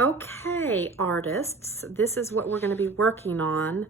Okay, artists, this is what we're going to be working on.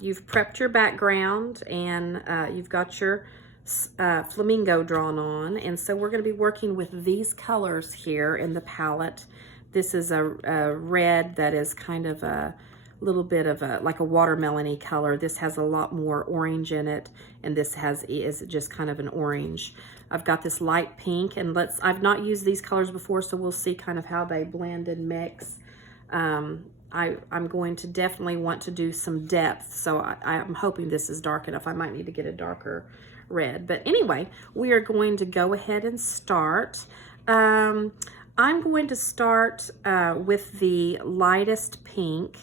You've prepped your background and you've got your flamingo drawn on. And so we're going to be working with these colors here in the palette. This is a red that is kind of a little bit of like a watermelon-y color. This has a lot more orange in it, and this is just kind of an orange. I've got this light pink, and I've not used these colors before, so we'll see kind of how they blend and mix. I'm going to definitely want to do some depth, so I'm hoping this is dark enough. I might need to get a darker red. But anyway, we are going to go ahead and start. I'm going to start with the lightest pink.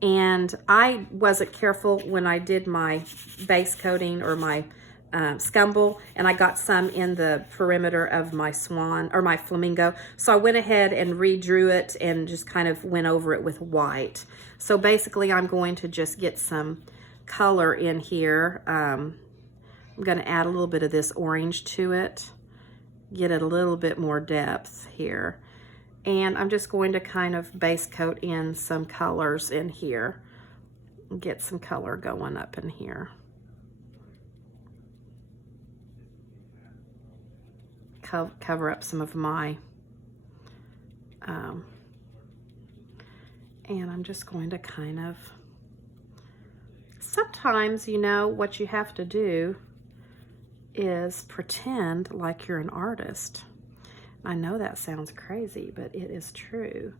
And I wasn't careful when I did my base coating or my scumble, and I got some in the perimeter of my swan or my flamingo. So I went ahead and redrew it and just kind of went over it with white. So basically I'm going to just get some color in here. I'm going to add a little bit of this orange to it, get it a little bit more depth here. And I'm just going to kind of base coat in some colors in here. Get some color going up in here. Cover up some of my, and I'm just going to kind of, sometimes, you know, what you have to do is pretend like you're an artist. I know that sounds crazy, but it is true.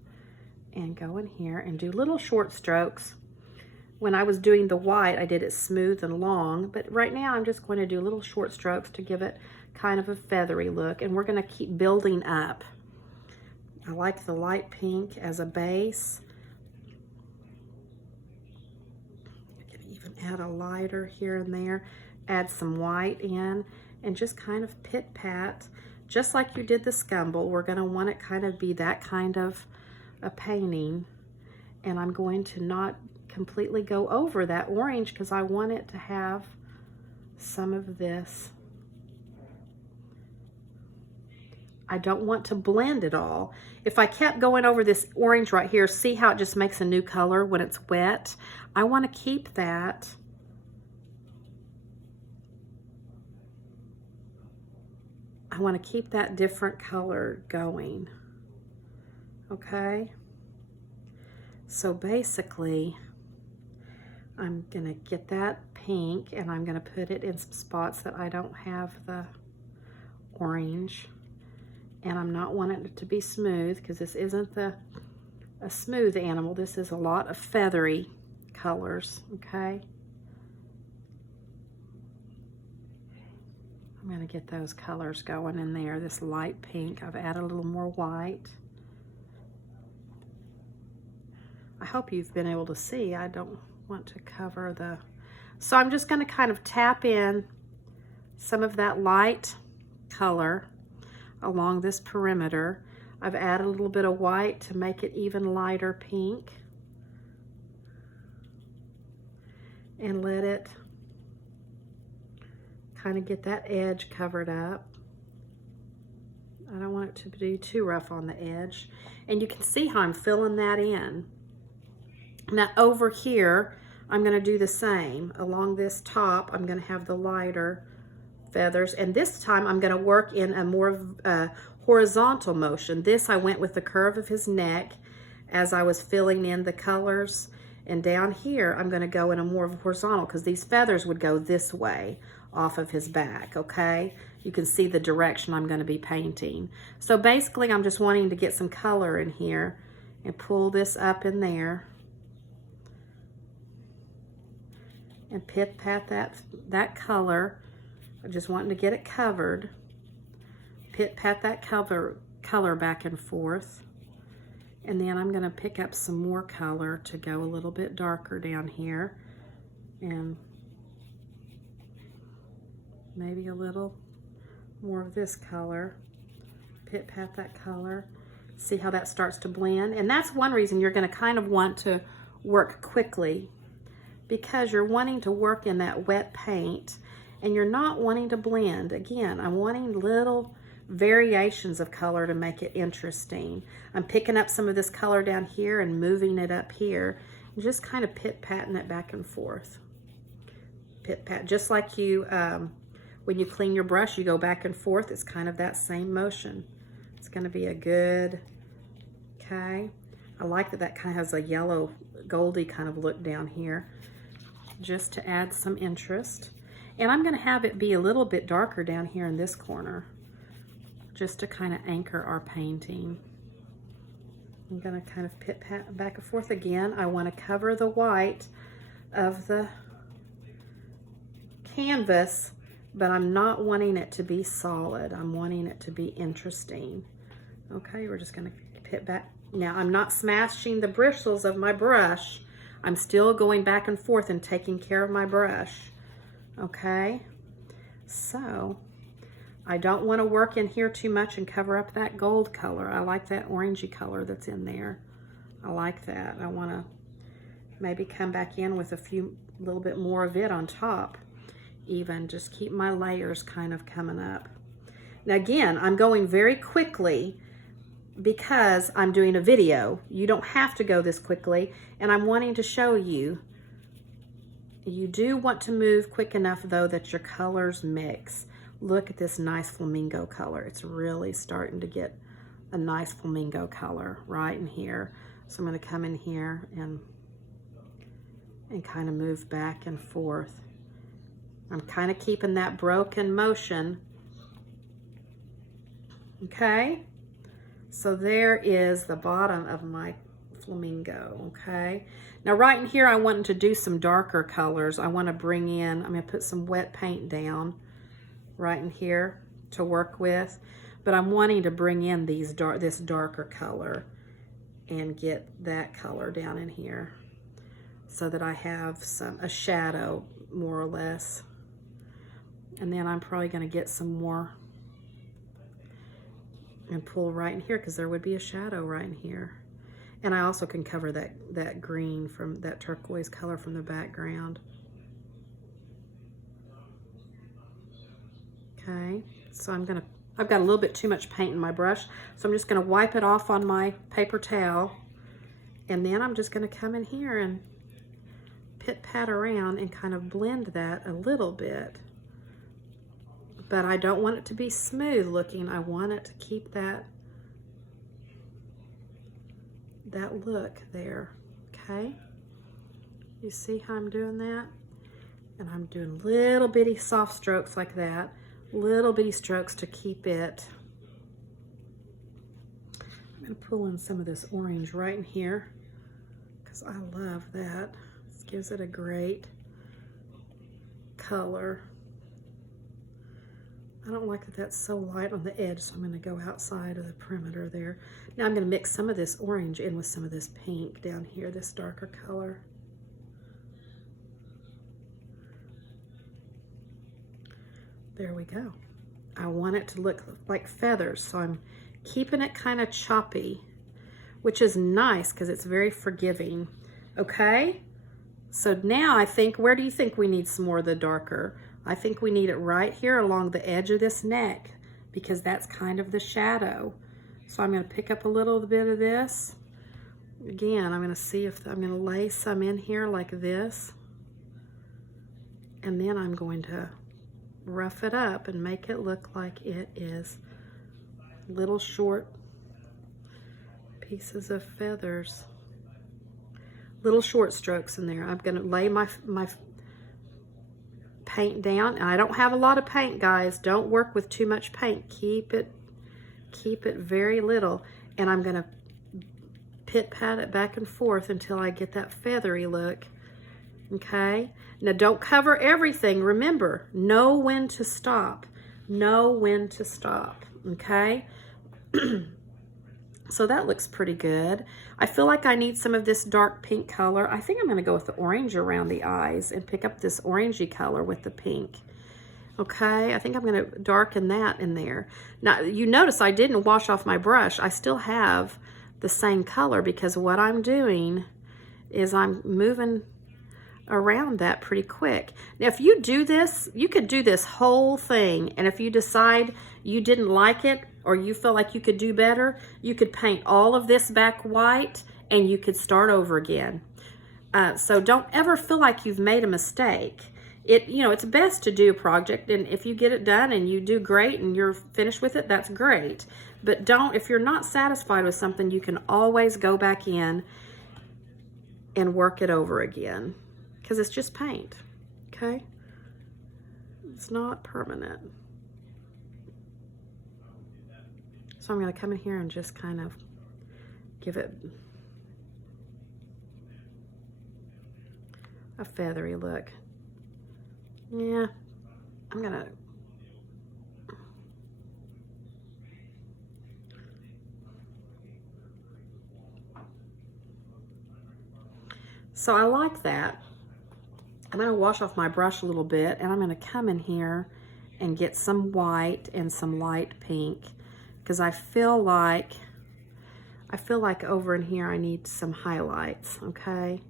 And go in here and do little short strokes. When I was doing the white, I did it smooth and long, but right now I'm just going to do little short strokes to give it kind of a feathery look, and we're going to keep building up. I like the light pink as a base. I can even add a lighter here and there, add some white in, and just kind of pit-pat. Just like you did the scumble, we're going to want it kind of be that kind of a painting. And I'm going to not completely go over that orange because I want it to have some of this. I don't want to blend it all. If I kept going over this orange right here, see how it just makes a new color when it's wet? I want to keep that. I want to keep that different color going, okay? So basically, I'm gonna get that pink and I'm gonna put it in some spots that I don't have the orange. And I'm not wanting it to be smooth because this isn't a smooth animal. This is a lot of feathery colors, okay? I'm going to get those colors going in there. This light pink, I've added a little more white. I hope you've been able to see. I don't want to cover the... So I'm just going to kind of tap in some of that light color along this perimeter. I've added a little bit of white to make it even lighter pink. And let it kind of get that edge covered up. I don't want it to be too rough on the edge. And you can see how I'm filling that in. Now over here, I'm going to do the same. Along this top, I'm going to have the lighter feathers. And this time, I'm going to work in a more horizontal motion. This, I went with the curve of his neck as I was filling in the colors. And down here, I'm going to go in a more horizontal because these feathers would go this way off of his back, okay? You can see the direction I'm going to be painting. So basically, I'm just wanting to get some color in here and pull this up in there and pit-pat that color. I'm just wanting to get it covered. Pit-pat that color back and forth. And then I'm going to pick up some more color to go a little bit darker down here. And maybe a little more of this color. Pit-pat that color. See how that starts to blend? And that's one reason you're going to kind of want to work quickly, because you're wanting to work in that wet paint and you're not wanting to blend. Again, I'm wanting little variations of color to make it interesting. I'm picking up some of this color down here and moving it up here, and just kind of pit-patting it back and forth. Pit-pat, just like you, when you clean your brush, you go back and forth. It's kind of that same motion. It's going to be a good, okay. I like that that kind of has a yellow, goldy kind of look down here, just to add some interest. And I'm going to have it be a little bit darker down here in this corner, just to kind of anchor our painting. I'm going to kind of pit-pat back and forth again. I want to cover the white of the canvas, but I'm not wanting it to be solid. I'm wanting it to be interesting. Okay, we're just going to pit back. Now, I'm not smashing the bristles of my brush. I'm still going back and forth and taking care of my brush. Okay, so I don't want to work in here too much and cover up that gold color. I like that orangey color that's in there. I like that. I want to maybe come back in with a little bit more of it on top. Even just keep my layers kind of coming up. Now again, I'm going very quickly because I'm doing a video. You don't have to go this quickly, and I'm wanting to show you. You do want to move quick enough though that your colors mix. Look at this nice flamingo color. It's really starting to get a nice flamingo color right in here. So I'm going to come in here and kind of move back and forth. I'm kind of keeping that broken motion. Okay, so there is the bottom of my flamingo. Okay, now right in here I want to do some darker colors. I want to bring in, I'm going to put some wet paint down right in here to work with, but I'm wanting to bring in this darker color and get that color down in here so that I have a shadow more or less. And then I'm probably going to get some more and pull right in here because there would be a shadow right in here. And I also can cover that green from that turquoise color from the background. Okay, so I've got a little bit too much paint in my brush, so I'm just going to wipe it off on my paper towel. And then I'm just going to come in here and pit-pat around and kind of blend that a little bit. But I don't want it to be smooth looking. I want it to keep that look there, okay? You see how I'm doing that? And I'm doing little bitty soft strokes like that, little bitty strokes to keep it. I'm gonna pull in some of this orange right in here because I love that. This gives it a great color. I don't like that that's so light on the edge, so I'm going to go outside of the perimeter there. Now I'm going to mix some of this orange in with some of this pink down here, this darker color. There we go. I want it to look like feathers, so I'm keeping it kind of choppy, which is nice because it's very forgiving. Okay? So now I think, where do you think we need some more of the darker? I think we need it right here along the edge of this neck because that's kind of the shadow. So I'm going to pick up a little bit of this. Again, I'm going to see if I'm going to lay some in here like this. And then I'm going to rough it up and make it look like it is little short pieces of feathers. Little short strokes in there. I'm going to lay my paint down, and I don't have a lot of paint, guys. Don't work with too much paint. Keep it very little, and I'm gonna pit-pat it back and forth until I get that feathery look. Okay, now don't cover everything. Remember, know when to stop. Know when to stop. Okay. So that looks pretty good. I feel like I need some of this dark pink color. I think I'm going to go with the orange around the eyes and pick up this orangey color with the pink. Okay, I think I'm going to darken that in there. Now, you notice I didn't wash off my brush. I still have the same color because what I'm doing is I'm moving around that pretty quick. Now, if you do this, you could do this whole thing, and if you decide you didn't like it or you feel like you could do better, you could paint all of this back white and you could start over again. So don't ever feel like you've made a mistake. It's best to do a project, and if you get it done and you do great and you're finished with it, that's great. But if you're not satisfied with something, you can always go back in and work it over again, because it's just paint, okay? It's not permanent. So I'm going to come in here and just kind of give it a feathery look. Yeah, I'm going to so I like that. I'm going to wash off my brush a little bit, and I'm going to come in here and get some white and some light pink, because I feel like over in here I need some highlights, okay?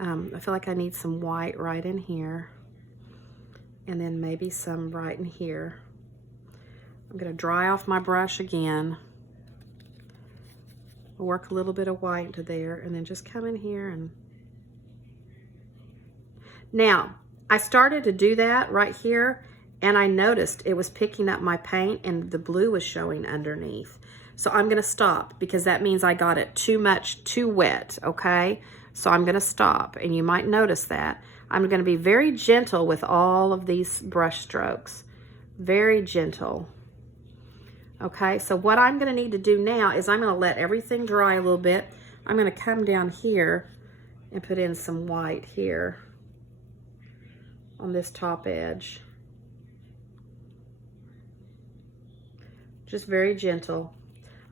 I feel like I need some white right in here, and then maybe some right in here. I'm going to dry off my brush again, work a little bit of white into there, and then just come in here and... Now, I started to do that right here, and I noticed it was picking up my paint and the blue was showing underneath. So I'm gonna stop, because that means I got it too wet, okay? So I'm gonna stop, and you might notice that. I'm gonna be very gentle with all of these brush strokes. Very gentle. Okay, so what I'm gonna need to do now is I'm gonna let everything dry a little bit. I'm gonna come down here and put in some white here on this top edge. Just very gentle.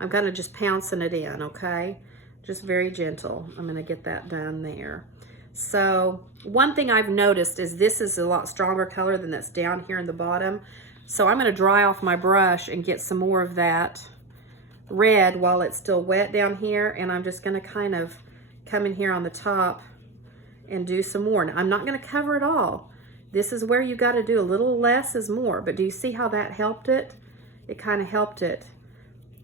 I'm kind of just pouncing it in, okay? Just very gentle. I'm gonna get that done there. So one thing I've noticed is this is a lot stronger color than that's down here in the bottom. So I'm gonna dry off my brush and get some more of that red while it's still wet down here, and I'm just gonna kind of come in here on the top and do some more. Now, I'm not gonna cover it all. This is where you got to do a little less is more, but do you see how that helped it? It kind of helped it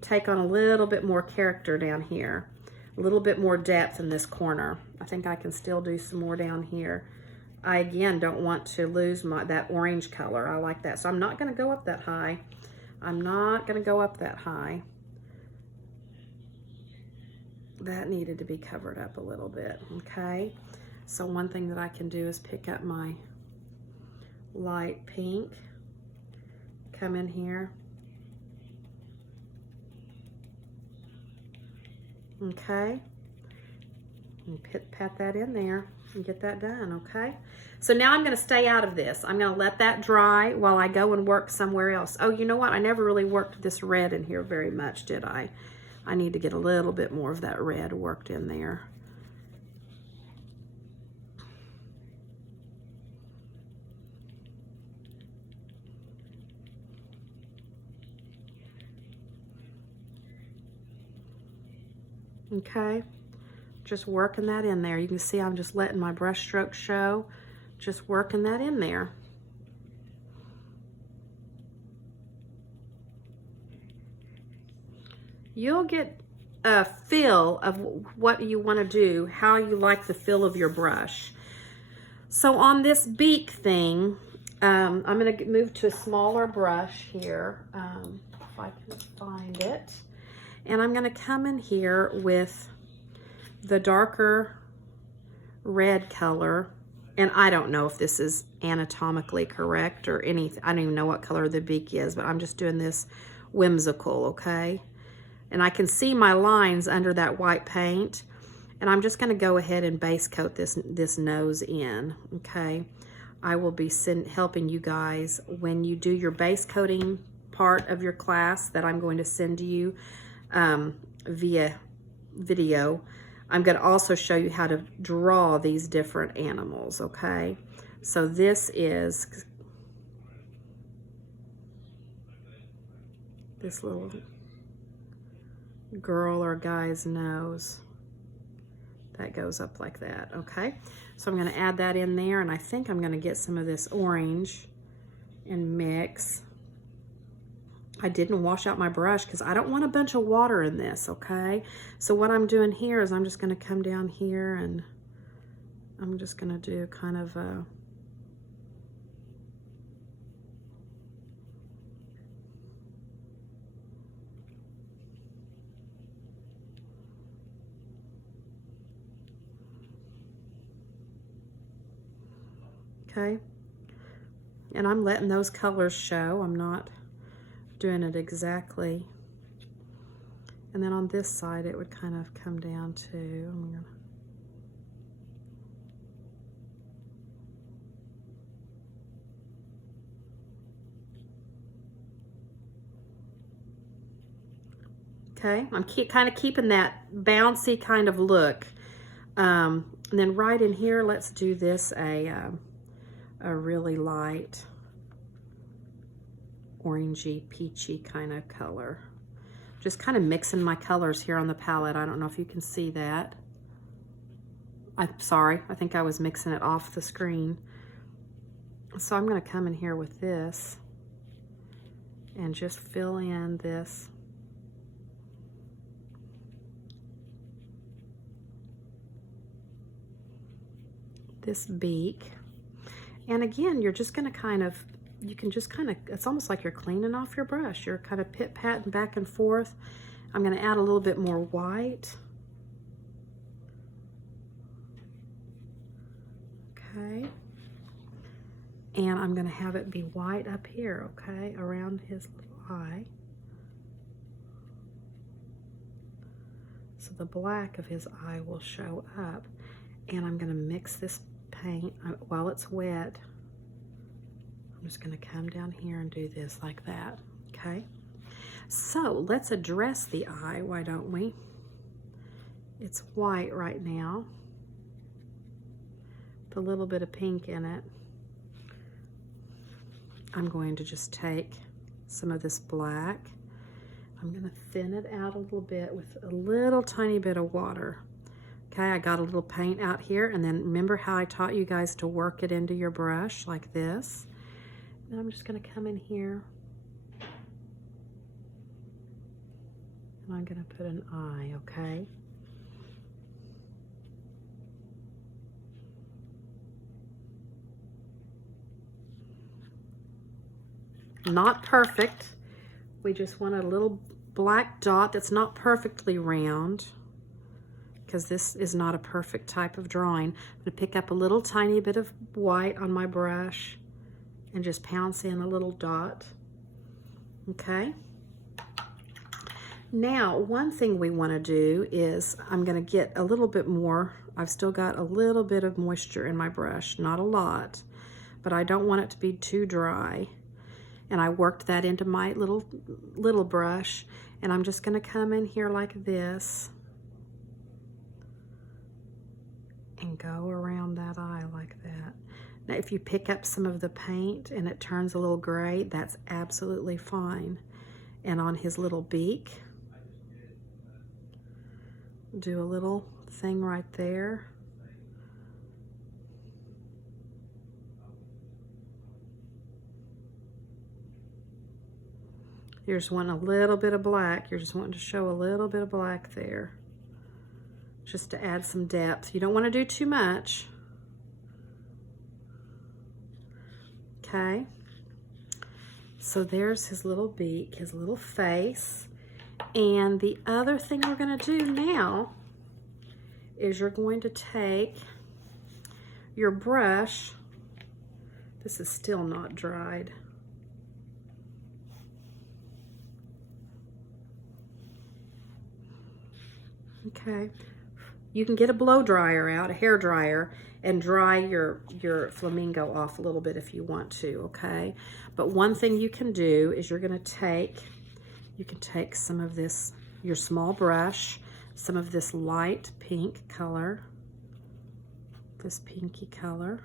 take on a little bit more character down here, a little bit more depth in this corner. I think I can still do some more down here. I, again, don't want to lose that orange color. I like that. So I'm not going to go up that high. I'm not going to go up that high. That needed to be covered up a little bit, okay? So one thing that I can do is pick up my light pink, come in here, okay, and pat that in there and get that done, okay? So now I'm going to stay out of this. I'm going to let that dry while I go and work somewhere else. Oh, you know what? I never really worked this red in here very much, did I? I need to get a little bit more of that red worked in there. Okay, just working that in there. You can see I'm just letting my brush strokes show, just working that in there. You'll get a feel of what you want to do, how you like the feel of your brush. So on this beak thing, I'm going to move to a smaller brush here, if I can find it. And I'm going to come in here with the darker red color. And I don't know if this is anatomically correct or anything. I don't even know what color the beak is, but I'm just doing this whimsical, okay? And I can see my lines under that white paint. And I'm just going to go ahead and base coat this nose in, okay? I will be helping you guys when you do your base coating part of your class that I'm going to send to you via video. I'm going to also show you how to draw these different animals, okay? So this is this little girl or guy's nose. That goes up like that, okay? So I'm gonna add that in there, and I think I'm gonna get some of this orange and mix. I didn't wash out my brush because I don't want a bunch of water in this, okay? So what I'm doing here is I'm just gonna come down here and I'm just gonna do kind of a okay? And I'm letting those colors show. I'm not doing it exactly. And then on this side, it would kind of come down to, okay, I'm kind of keeping that bouncy kind of look. And then right in here, let's do this a really light orangey, peachy kind of color. Just kind of mixing my colors here on the palette. I don't know if you can see that. I'm sorry, I think I was mixing it off the screen. So I'm going to come in here with this and just fill in this beak. And again, you're just going to kind of, you can just kind of, it's almost like you're cleaning off your brush. You're kind of pit-patting back and forth. I'm going to add a little bit more white. Okay. And I'm going to have it be white up here, okay, around his little eye. So the black of his eye will show up. And I'm going to mix this paint while it's wet. I'm just going to come down here and do this like that, okay? So let's address the eye, why don't we? It's white right now, with a little bit of pink in it. I'm going to just take some of this black. I'm going to thin it out a little bit with a little tiny bit of water. Okay, I got a little paint out here, and then remember how I taught you guys to work it into your brush like this? And I'm just going to come in here, and I'm going to put an eye, okay? Not perfect. We just want a little black dot that's not perfectly round, because this is not a perfect type of drawing. I'm going to pick up a little tiny bit of white on my brush and just pounce in a little dot. Okay. Now, one thing we want to do is I'm going to get a little bit more. I've still got a little bit of moisture in my brush, not a lot, but I don't want it to be too dry. And I worked that into my little brush, and I'm just going to come in here like this and go around that eye like that. Now, if you pick up some of the paint and it turns a little gray, that's absolutely fine. And on his little beak, do a little thing right there. You're just wanting a little bit of black. You're just wanting to show a little bit of black there, just to add some depth. You don't want to do too much. Okay. So there's his little beak, his little face. And the other thing we're going to do now is you're going to take your brush. This is still not dried. Okay, you can get a blow dryer out, a hair dryer, and dry your flamingo off a little bit if you want to, okay? But one thing you can do is you can take some of this, your small brush, some of this light pink color, this pinky color,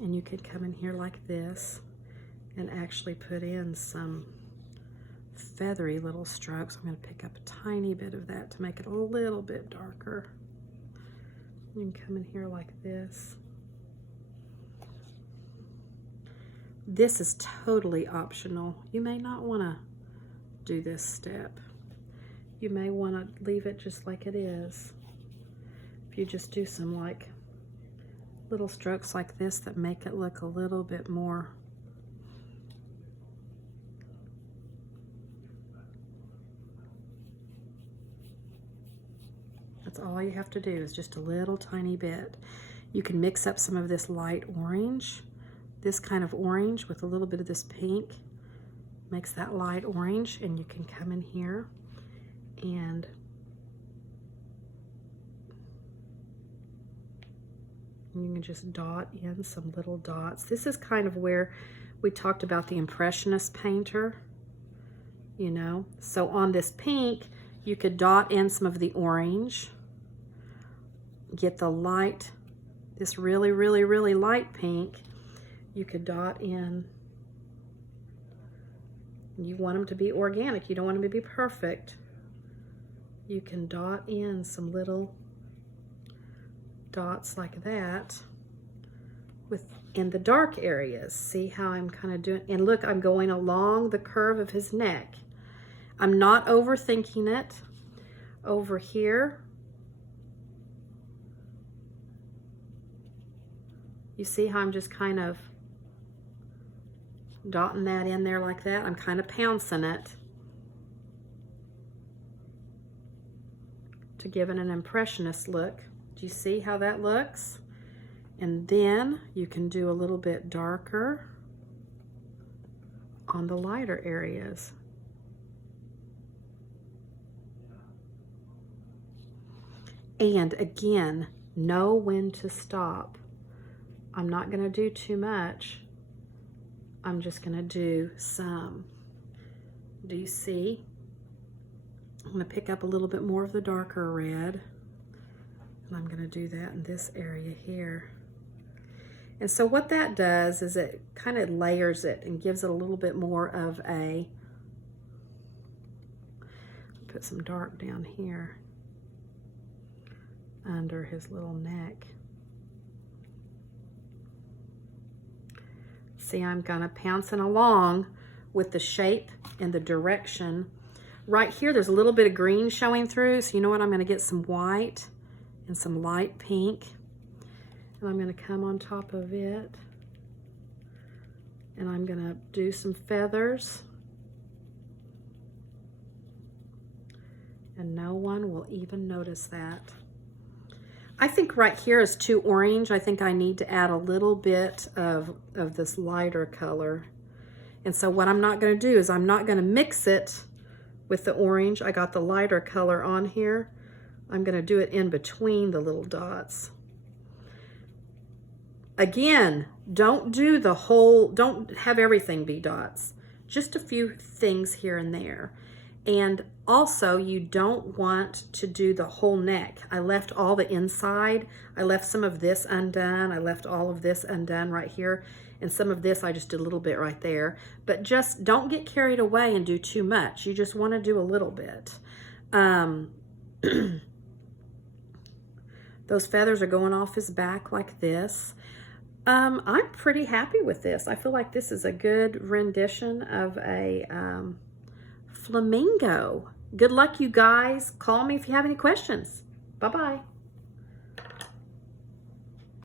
and you could come in here like this and actually put in some feathery little strokes. I'm going to pick up a tiny bit of that to make it a little bit darker. You can come in here like this. This is totally optional. You may not want to do this step. You may want to leave it just like it is. If you just do some like little strokes like this that make it look a little bit more that's all you have to do, is just a little tiny bit. You can mix up some of this light orange, this kind of orange, with a little bit of this pink. Makes that light orange, and you can come in here and you can just dot in some little dots. This is kind of where we talked about the Impressionist painter, you know. So on this pink, you could dot in some of the orange, get the light, this really, really, really light pink. You could dot in. You want them to be organic. You don't want them to be perfect. You can dot in some little dots like that in the dark areas. See how I'm kind of doing, and look, I'm going along the curve of his neck. I'm not overthinking it. Over here, you see how I'm just kind of dotting that in there like that? I'm kind of pouncing it to give it an impressionist look. Do you see how that looks? And then you can do a little bit darker on the lighter areas. And again, know when to stop. I'm not going to do too much. I'm just going to do some. Do you see? I'm going to pick up a little bit more of the darker red, and I'm going to do that in this area here. And so what that does is it kind of layers it and gives it a little bit more of a, put some dark down here under his little neck. See, I'm kind of pouncing along with the shape and the direction. Right here, there's a little bit of green showing through, so you know what? I'm going to get some white and some light pink, and I'm going to come on top of it, and I'm going to do some feathers, and no one will even notice that. I think right here is too orange. I think I need to add a little bit of this lighter color. And so what I'm not going to do is I'm not going to mix it with the orange. I got the lighter color on here. I'm going to do it in between the little dots. Again, don't do the whole, don't have everything be dots. Just a few things here and there. And also, you don't want to do the whole neck. I left all the inside. I left some of this undone. I left all of this undone right here. And some of this I just did a little bit right there. But just don't get carried away and do too much. You just want to do a little bit. Those feathers are going off his back like this. I'm pretty happy with this. I feel like this is a good rendition of a flamingo. Good luck, you guys. Call me if you have any questions. Bye-bye.